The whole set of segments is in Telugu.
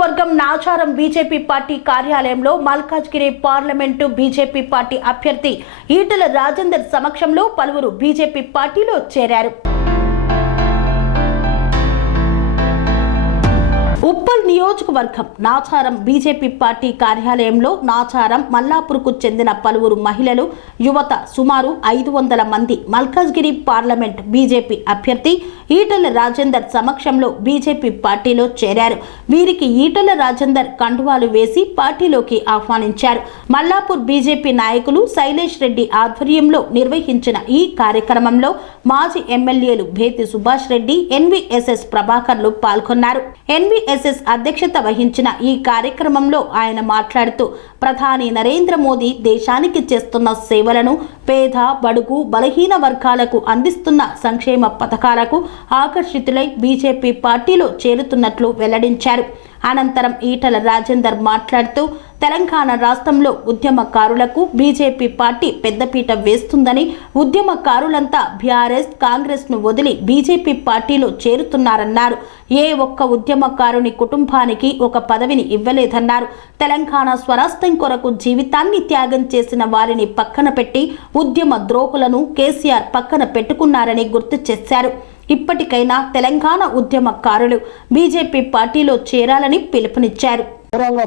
నియోజకవర్గం నాచారం బీజేపీ పార్టీ కార్యాలయంలో మల్కాజ్గిరి పార్లమెంటు బీజేపీ పార్టీ అభ్యర్థి ఈటల రాజేందర్ సమక్షంలో పలువురు బీజేపీ పార్టీలో చేరారు. ఉప్పల్ నియోజకవర్గం నాచారం బీజేపీ పార్టీ కార్యాలయంలో నాచారం మల్లాపూర్కు చెందిన పలువురు మహిళలు యువత సుమారు ఐదు వందల మంది మల్కాజ్గిరి పార్లమెంట్ బీజేపీ అభ్యర్థి ఈటల రాజేందర్ సమక్షంలో బీజేపీ పార్టీలో చేరారు. వీరికి ఈటల రాజేందర్ కండువాలు వేసి పార్టీలోకి ఆహ్వానించారు. మల్లాపూర్ బీజేపీ నాయకులు శైలేష్ రెడ్డి ఆధ్వర్యంలో నిర్వహించిన ఈ కార్యక్రమంలో మాజీ ఎమ్మెల్యేలు భేతి సుభాష్ రెడ్డి ఎన్వీఎస్ఎస్ ప్రభాకర్లు పాల్గొన్నారు. ఎన్వీఎస్ఎస్ అధ్యక్షత వహించిన ఈ కార్యక్రమంలో ఆయన మాట్లాడుతూ ప్రధాని నరేంద్ర మోదీ దేశానికి చేస్తున్న సేవలను పేద బడుగు బలహీన వర్గాలకు అందిస్తున్న సంక్షేమ పథకాలకు ఆకర్షితులై బీజేపీ పార్టీలో చేరుతున్నట్లు వెల్లడించారు. అనంతరం ఈటల రాజేందర్ మాట్లాడుతూ తెలంగాణ రాష్ట్రంలో ఉద్యమకారులకు బీజేపీ పార్టీ పెద్దపీట వేస్తుందని ఉద్యమకారులంతా బీఆర్ఎస్ కాంగ్రెస్ను వదిలి బీజేపీ పార్టీలో చేరుతున్నారన్నారు. ఏ ఒక్క ఉద్యమకారుని కుటుంబానికి ఒక పదవిని ఇవ్వలేదన్నారు. తెలంగాణ స్వరాష్ట్రం కొరకు జీవితాన్ని త్యాగం చేసిన వారిని పక్కన పెట్టి ఉద్యమ ద్రోహులను కేసీఆర్ పక్కన పెట్టుకున్నారని గుర్తు చేశారు. ఇప్పటికైనా తెలంగాణ ఉద్యమకారులు బీజేపీ పార్టీలో చేరాలని పిలుపునిచ్చారు.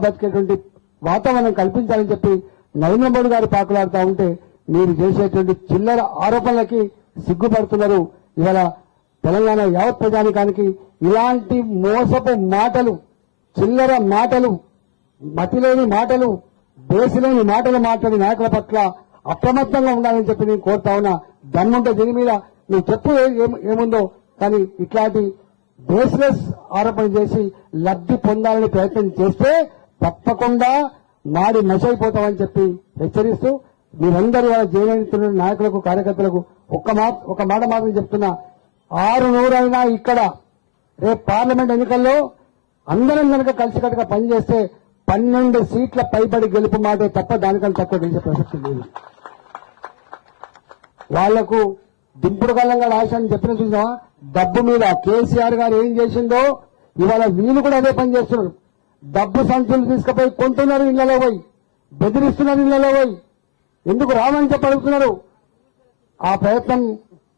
బతికేటువంటి వాతావరణం కల్పించాలని చెప్పి నరేంద్ర మోడీ గారు పాకులాడుతూ ఉంటే మీరు చేసేటువంటి చిల్లర ఆరోపణలకి సిగ్గుపడుతున్నారు. ఇవాళ తెలంగాణ యావత్ ప్రజానికానికి ఇలాంటి మోసపు మాటలు చిల్లర మాటలు మతిలేని మాటలు దేశలేని మాటలు మాట్లాడి నాయకుల పట్ల అప్రమత్తంగా ఉండాలని చెప్పి నేను కోరుతా ఉన్నా. దమ్ముంటే దీని మీద నువ్వు చెప్పు ఏం- ఏముందో. కానీ ఇట్లాంటి బేస్లెస్ ఆరోపణ చేసి లబ్ధి పొందాలని ప్రయత్నం చేస్తే తప్పకుండా నాడి నశైపోతామని చెప్పి హెచ్చరిస్తూ మీరందరూ వాళ్ళ జైనతున్న నాయకులకు కార్యకర్తలకు ఒక్క మా ఒక మాట మాత్రం చెప్తున్నా. ఆరు నూరైనా ఇక్కడ రేపు పార్లమెంట్ ఎన్నికల్లో అందరం కనుక కలిసికట్టుగా పనిచేస్తే పన్నెండు సీట్ల పైబడి గెలుపు మాటే తప్ప దానికన్నా తక్కువ గెలిచే ప్రసక్తి లేదు. వాళ్ళకు దింపుడు కళ్ళంగా ఆశ అని చెప్పిన చూసినా డబ్బు మీద. కేసీఆర్ గారు ఏం చేసిందో ఇవాళ వీళ్ళు కూడా అదే పని చేస్తున్నారు డబ్బు సంచులు తీసుకుపోయి కొంటున్నారు ఇళ్ళలో పోయి. బెదిరిస్తున్నారు ఇళ్ళలో పోయి. ఎందుకు రావని చెప్పి అడుగుతున్నారు? ఆ ప్రయత్నం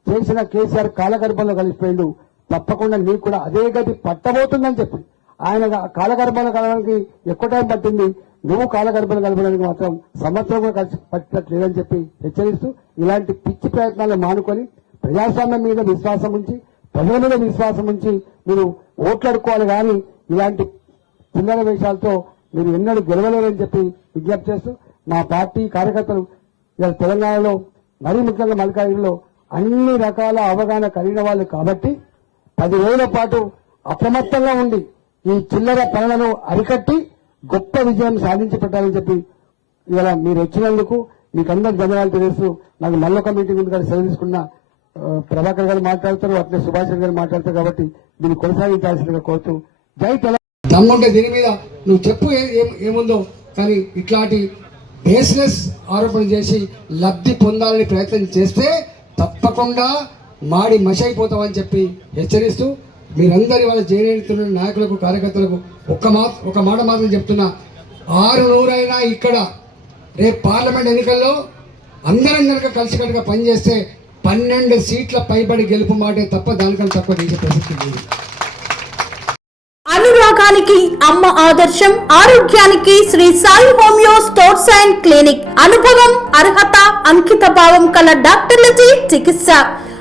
చేసిన కేసీఆర్ కాలగర్భంలో కలిసిపోయిండు. తప్పకుండా నీకు కూడా అదే గది పట్టబోతుందని చెప్పి. ఆయన కాలగర్భంలో కలవడానికి ఎక్కువ టైం పట్టింది. నువ్వు కాలగర్భంలో గడపడానికి మాత్రం సంవత్సరం కూడా కలిసి పట్టట్లేదని చెప్పి హెచ్చరిస్తూ ఇలాంటి పిచ్చి ప్రయత్నాలు మానుకొని ప్రజాస్వామ్యం మీద విశ్వాసం ఉంచి ప్రజల మీద విశ్వాసం ఉంచి మీరు ఓట్లాడుకోవాలి కానీ ఇలాంటి చిల్లర వేషాలతో మీరు ఎన్నడూ గెలవలేరని చెప్పి విజ్ఞప్తి చేస్తూ మా పార్టీ కార్యకర్తలు ఇలా తెలంగాణలో మరీ ముఖ్యంగా మల్కాయిలో అన్ని రకాల అవగాహన కలిగిన వాళ్ళు కాబట్టి పదివేల పాటు అప్రమత్తంగా ఉండి ఈ చిల్లర పనులను అరికట్టి గొప్ప విజయం సాధించి పెట్టాలని చెప్పి ఇవాళ మీరు వచ్చినందుకు మీకు అందరికి ధన్యవాదాలు తెలియజేస్తూ నాకు మళ్ళొక మీటింగ్ ఉంది కానీ సెలవు తీసుకున్న ప్రభాకర్ గారు మాట్లాడతారు అట్లే సుభాష్ గారు మాట్లాడతారు కాబట్టి దీన్ని కొనసాగించాల్సిందిగా కోరుతూ జై తెలంగాణ. దమ్ముంటే దీని మీద నువ్వు చెప్పు ఏం- ఏముందో. కానీ ఇట్లాంటి బేస్లెస్ ఆరోపణ చేసి లబ్ధి పొందాలని ప్రయత్నం చేస్తే తప్పకుండా మాడి మషైపోతామని చెప్పి హెచ్చరిస్తూ మీరందరి వాళ్ళ జైనెడుతున్న నాయకులకు కార్యకర్తలకు ఒక్క మా ఒక మాట మాత్రం చెప్తున్నా. ఆరు నూరైనా ఇక్కడ రేపు పార్లమెంట్ ఎన్నికల్లో అందరం కనుక కలిసికట్టుగా పనిచేస్తే పన్నెండు సీట్ల పైబడి గెలుపు మాటే తప్ప దానికన్నా తక్కువ చేసే ప్రసక్తి లేదు. అనురాగానికి అమ్మ ఆదర్శం ఆరోగ్యానికి Shri Sai homeo sports and clinic. అనుభవం అర్హత అంకిత భావం కల డాక్టర్లచే చికిత్స.